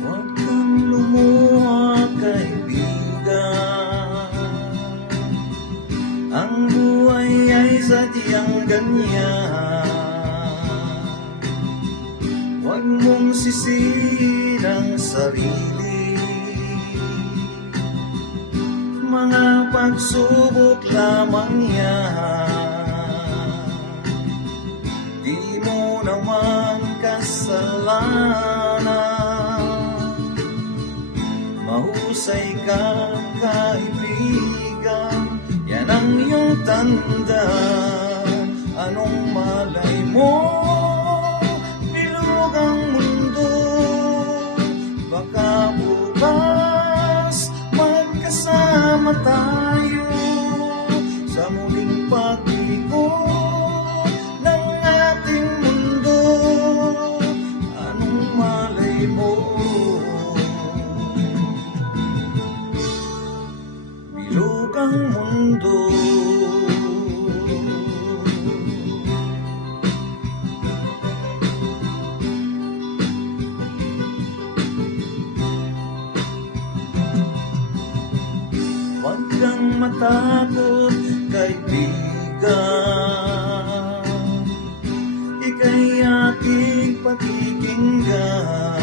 Huwag kang lumuha, kaibigan. Ang buhay ay sadyang ganyan. Huwag mong sisihin ang sarili. Mga pagsubok lamang yan. Di mo naman kasalanan. Mahusay ka, kaibigan. Yan ang iyong tanda. Anong malay mo? Bilog ang mundo. Baka bukas magkasama tayo sa muling pag-ikot ng ating mundo. Anong malay mo? Bilog ang mundo. Huwag kang matakot, kaibigan. Ika'y aking pakikinggan.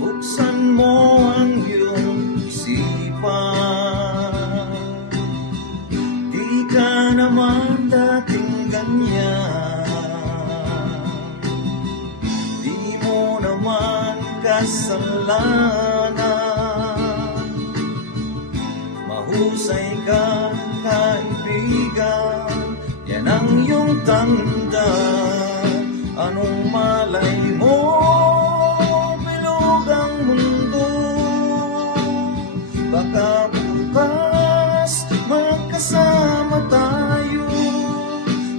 Buksan mo ang iyong isipan. Di ka naman dating ganyan. Di mo naman kasalanan. Mahusay ka, kaibigan. Yan ang iyong tanda. Anong malay mo? Bilog ang mundo. Baka bukas magkasama tayo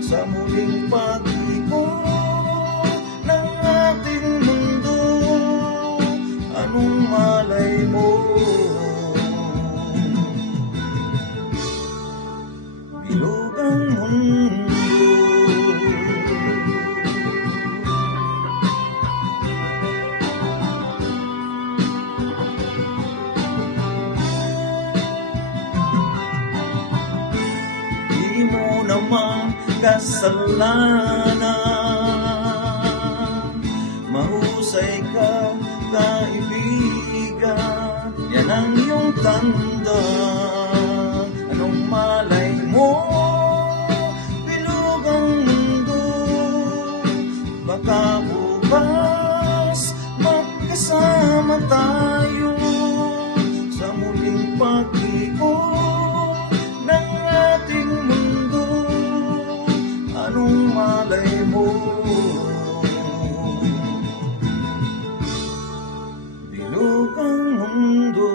sa muling pag-ikot ng ating mundo. Anong malay mo? Bilog ang mundo. Di mo naman kasalanan. Mahusay ka, kaibigan. Yan ang iyong tanda. Anong malay mo? Bilog ang mundo. Baka bukas magkasama tayo sa muling pag-ikot ng ating mundo. Anong malay mo? Bilog ang mundo.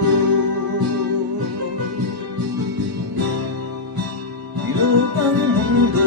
Bilog ang mundo.